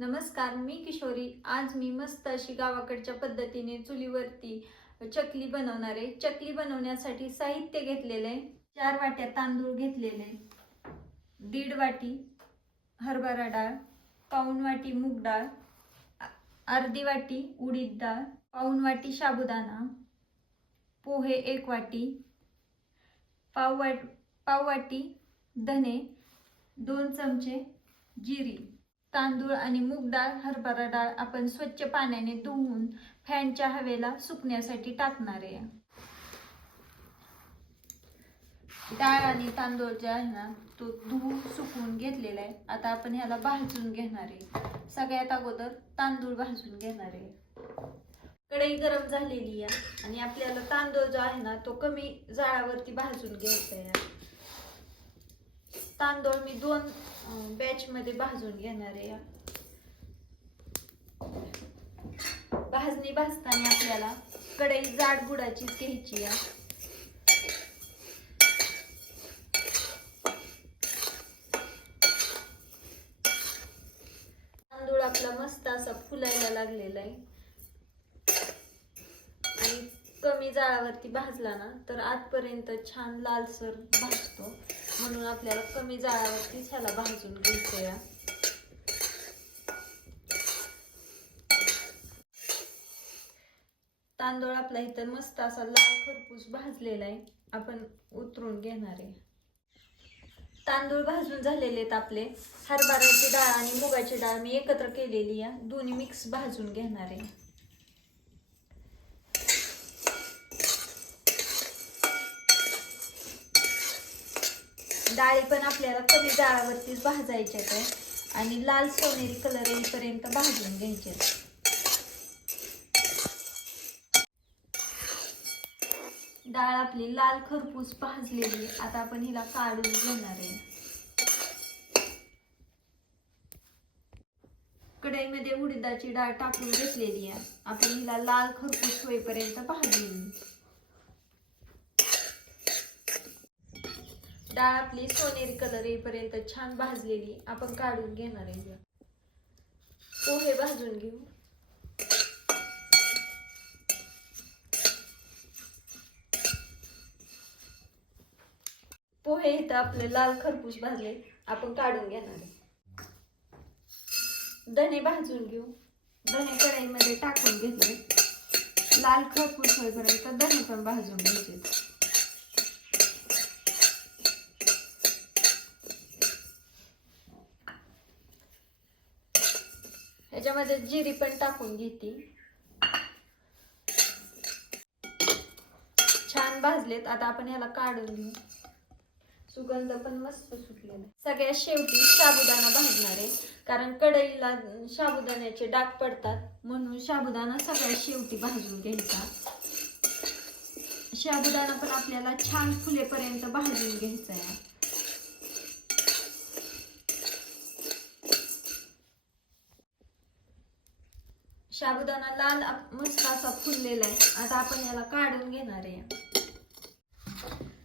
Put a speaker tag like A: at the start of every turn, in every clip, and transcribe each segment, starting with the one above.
A: नमस्कार मी किशोरी. आज मी मस्त अशी गावाकडच्या पद्धतीने चुलीवरती चकली बनवणार आहे. चकली बनवण्यासाठी साहित्य घेतलेले आहे चार वाट्या तांदूळ घेतलेले. दीड वाटी हरभरा डाळ पाऊण वाटी मूग डाळ अर्धी वाटी उडीद डाळ पाऊण वाटी साबुदाणा पोहे एक वाटी पाव वाट पाव वाटी धने दोन चमचे जिरी. तांदूळ आणि मूग डाळ हरभरा डाळ आपण स्वच्छ पाण्याने धुवून फॅनच्या हवेला सुकण्यासाठी टाकणार आहे. डाळ आणि तांदूळ जे आहे ना तो धुवून सुकवून घेतलेला आहे. आता आपण ह्याला भाजून घेणार आहे. सगळ्यात अगोदर तांदूळ भाजून घेणार आहे. कढई गरम झालेली आहे आणि आपल्याला तांदूळ जो आहे ना तो कमी जाळावरती भाजून घ्यायचा आहे. तांदूळ मी दोन बॅच मध्ये भाजून घेणार आहे भाजणी भाजताना आपल्याला कढई जाड गुडाचीच घ्यायची आहे तांदूळ आपला मस्त असा फुलायला लागलेला आहे आणि कमी भाजला ना तर आतपर्यंत छान लालसर भाजतो. म्हणून आपल्याला कमी जाळावरतीच ह्याला भाजून घ्यायचं या तांदूळ आपला इथं मस्त असा लाल खरपूस भाजलेला आहे. आपण उतरून घेणार आहे. तांदूळ भाजून झालेले आहेत आपले. हरभऱ्याची डाळ आणि मुगाची डाळ मी एकत्र केलेली आहे. दोन्ही मिक्स भाजून घेणार आहे. डाळी पण आपल्याला कमी जाळावरतीच भाजायच्या आहे. आणि लाल सोनेरी कलर येईपर्यंत भाजून घ्यायचे डाळ आपली लाल खरपूस भाजलेली आता आपण हिला काढून घेणार आहे. कढईमध्ये उडदाची डाळ टाकून घेतलेली आहे. आपण हिला लाल खरपूस होईपर्यंत भाजून डाळ आपली सोनेरी कलर येईपर्यंत छान भाजलेली आपण काढून घेणार आहे पोहे भाजून घेऊ. पोहे इथं आपले लाल खरपूस भाजले आपण काढून घेणार आहे. धने भाजून घेऊ. धने कढईमध्ये टाकून घेतले. लाल खरपूस होईपर्यंत धने पण भाजून घ्यायचे. त्याच्यामध्ये जिरी पण टाकून घेते. छान भाजलेत. आता आपण ह्याला काढून घेऊ. सुगंध पण मस्त सुटलेला सगळ्यात शेवटी साबुदाणा भाजणार आहे. कारण कढईला साबुदाण्याचे डाग पडतात. म्हणून साबुदाणा सगळ्यात शेवटी भाजून घ्यायचा. साबुदाणा पण आपल्याला छान फुलेपर्यंत भाजून घ्यायचा आहे. शाबुदाना लाल मस्त असा फुललेला आहे. आता आपण याला काढून घेणार आहे.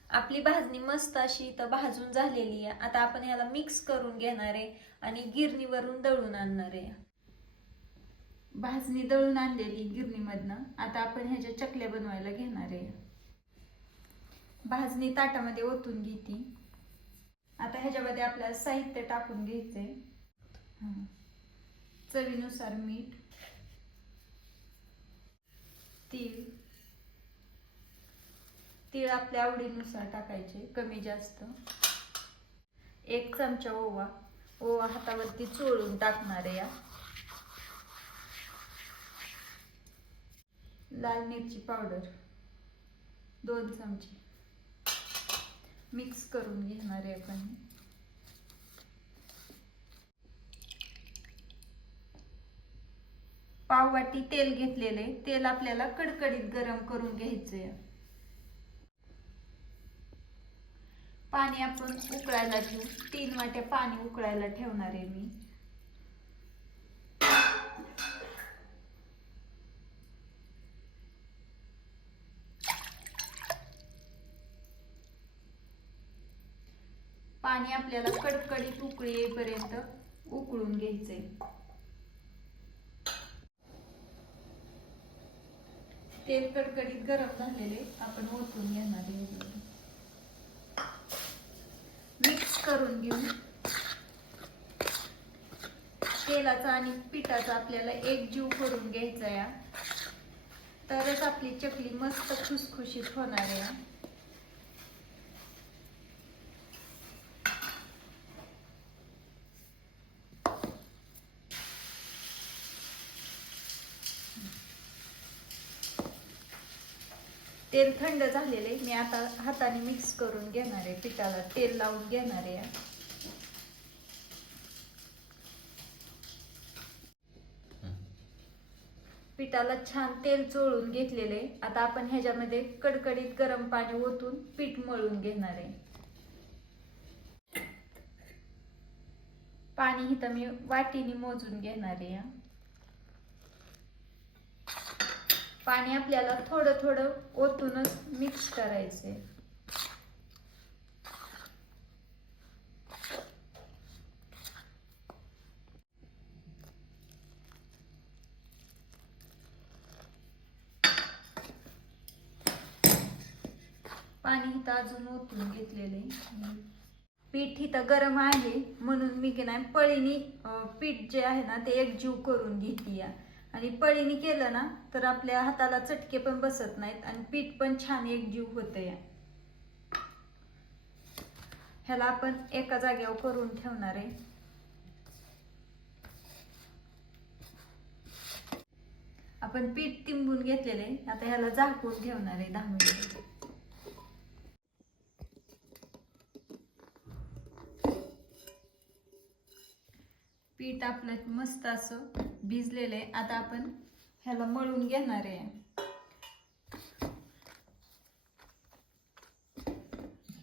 A: आपली भाजणी मस्त अशी इथं भाजून झालेली आहे. आता आपण याला मिक्स करून घेणार आहे आणि गिरणीवरून दळून आणणार आहे. भाजणी दळून आणलेली गिरणीमधनं. आता आपण ह्याच्या चकल्या बनवायला घेणार आहे. भाजणी ताटामध्ये ओतून घेते. आता ह्याच्यामध्ये आपल्याला साहित्य टाकून घ्यायचंय. चवीनुसार मीठ. तीळ. तीळ आपल्या आवडीनुसार टाकायचे कमी जास्त. एक चमचा ओवा. ओवा हातावरती चोळून टाकणार आहे या. लाल मिरची पावडर. दोन चमचे. मिक्स करून घेणार आहे आपण. पाव वाटी तेल घेतलेले तेल आपल्याला कडकडीत गरम करून घ्यायचंय. पाणी आपण उकळायला घेऊ. तीन वाट्या पाणी उकळायला ठेवणार आहे मी. पाणी आपल्याला कडकडीत उकळी येईपर्यंत उकळून घ्यायचंय. तेल कडकडीत गरम झालेले आपण ओतून घेणार आहे. मिक्स करून घेऊ. तेलाचा आणि पिठाचा आपल्याला एक जीव करून घ्यायचा या तरच आपली चकली मस्त खुसखुशीत होणार आहे. तेल थंड झालेले मी आता हाताने मिक्स करून घेणार आहे. पिठाला तेल लावून घेणार आहे. पिठाला छान तेल चोळून घेतलेले आता आपण ह्याच्यामध्ये कडकडीत गरम पाणी ओतून पीठ मळून घेणार आहे. पाणी इथं मी वाटीने मोजून घेणार आहे. पाणी आपल्याला थोडं थोडं ओतूनच मिक्स करायचे पाणी इथं अजून ओतून घेतलेले पीठ इथं गरम आहे म्हणून मी की नाही पळीनी पीठ जे आहे ना ते एकजीव करून घेते या आणि पळीने केलं ना तर आपल्या हाताला चटके पण बसत नाहीत आणि पीठ पण छान एकजीव होतं या ह्याला आपण एका जागेवर करून ठेवणार आहे. आपण पीठ तिंबून घेतलेले आता ह्याला झाकून ठेवणार आहे दहा मिनिट. पीठ आपलं मस्त असं भिजलेलं आहे. आता आपण ह्याला मळून घेणार आहे.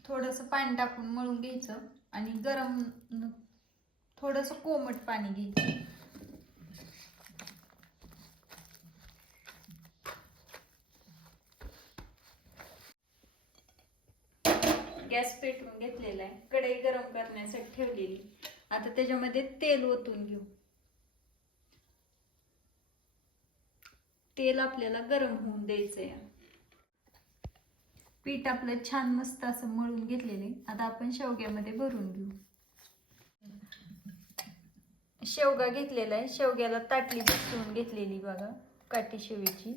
A: थोडस पाणी टाकून मळून घ्यायचं आणि गरम थोडस कोमट पाणी घ्यायचं. गॅस पेटवून घेतलेला आहे. कढई गरम करण्यासाठी ठेवलेली. आता त्याच्यामध्ये तेल ओतून घेऊ. तेल आपल्याला गरम होऊन द्यायचंय. पीठ आपलं छान मस्त असं मळून घेतलेले आता आपण शेवग्यामध्ये भरून घेऊ. शेवगा घेतलेला आहे. शेवग्याला ताटली बसवून घेतलेली बघा काठी शेवीची.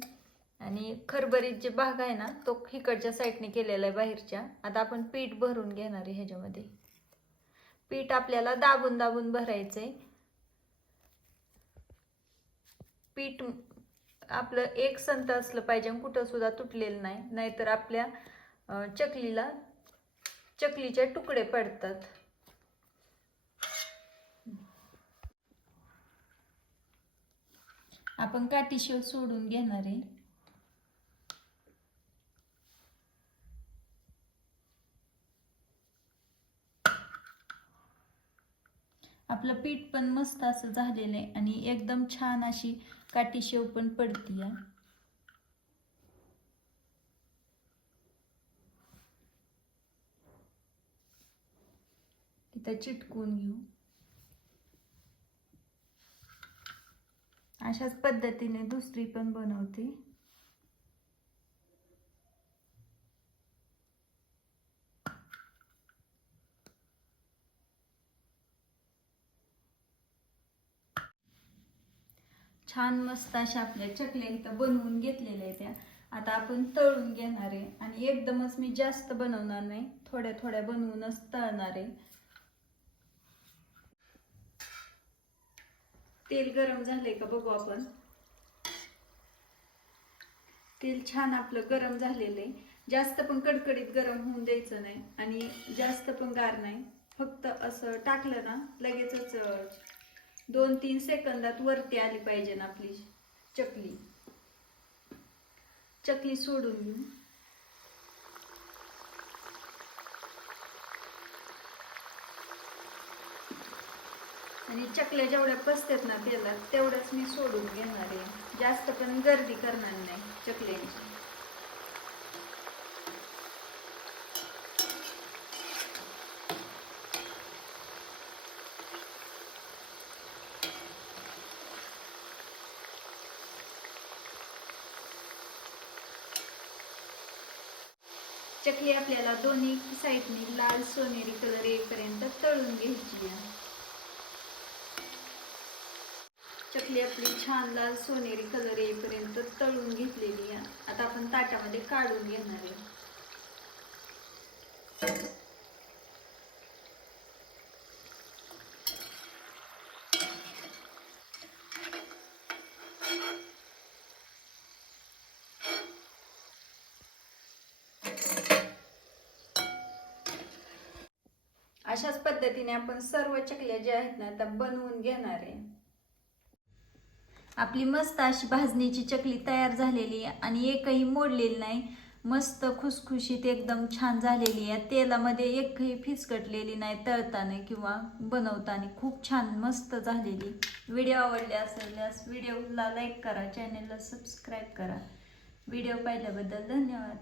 A: आणि खरबरीत जे भाग आहे ना तो इकडच्या साईडने केलेला आहे बाहेरच्या. आता आपण पीठ भरून घेणार आहे ह्याच्यामध्ये. पीठ आपल्याला दाबून दाबून भरायचंय. पीठ आपलं एक संत असलं पाहिजे आणि कुठं सुद्धा तुटलेलं नाही. नाहीतर आपल्या चकलीला चकलीचे तुकडे पडतात. आपण काठीशेव सोडून घेणार आहे. आपलं पीठ पण मस्त असं झालेलं आहे आणि एकदम छान अशी काठी शेव पण पडती आहे तिथं चिटकून घेऊ. अशाच पद्धतीने दुसरी पण बनवते. छान मस्त अशा आपल्या चकल्या इथं बनवून घेतलेल्या आहेत त्या. आता आपण तळून घेणार आहे. आणि एकदमच मी जास्त बनवणार नाही. थोड्या थोड्या बनवूनच तळणार आहे. तेल गरम झाले का बघू आपण. तेल छान आपलं गरम झालेलं आहे. जास्त पण कडकडीत गरम होऊन द्यायचं नाही. आणि जास्त पण गार नाही. फक्त असं टाकलं ना लगेचच दोन तीन सेकंदात वरती आली पाहिजे ना आपली चकली. चकली सोडून घेऊ. आणि चकल्या जेवढ्या पसतात ना तेलात तेवढ्याच मी सोडून घेणार आहे. जास्त पण गर्दी करणार नाही चकल्यांची. चकली आपल्याला दोन्ही साईडने लाल सोनेरी कलर येईपर्यंत तळून घ्यायची आहे. चकली आपली छान लाल सोनेरी कलर येईपर्यंत तळून घेतलेली आहे. आता आपण ताटामध्ये काढून घेणार आहे. अशाच पद्धतीने आपण सर्व चकल्या ज्या आहेत ना त्या बनवून घेणार आहे. आपली मस्त अशी भाजणीची चकली तयार झालेली आहे आणि एकही मोडलेली नाही. मस्त खुसखुशीत एकदम छान झालेली आहे. तेलामध्ये एकही फिसकटलेली नाही तळताना किंवा बनवताना. खूप छान मस्त झालेली. व्हिडिओ आवडले असल्यास व्हिडिओला लाईक करा चॅनेलला सबस्क्राईब करा. व्हिडिओ पाहिल्याबद्दल धन्यवाद.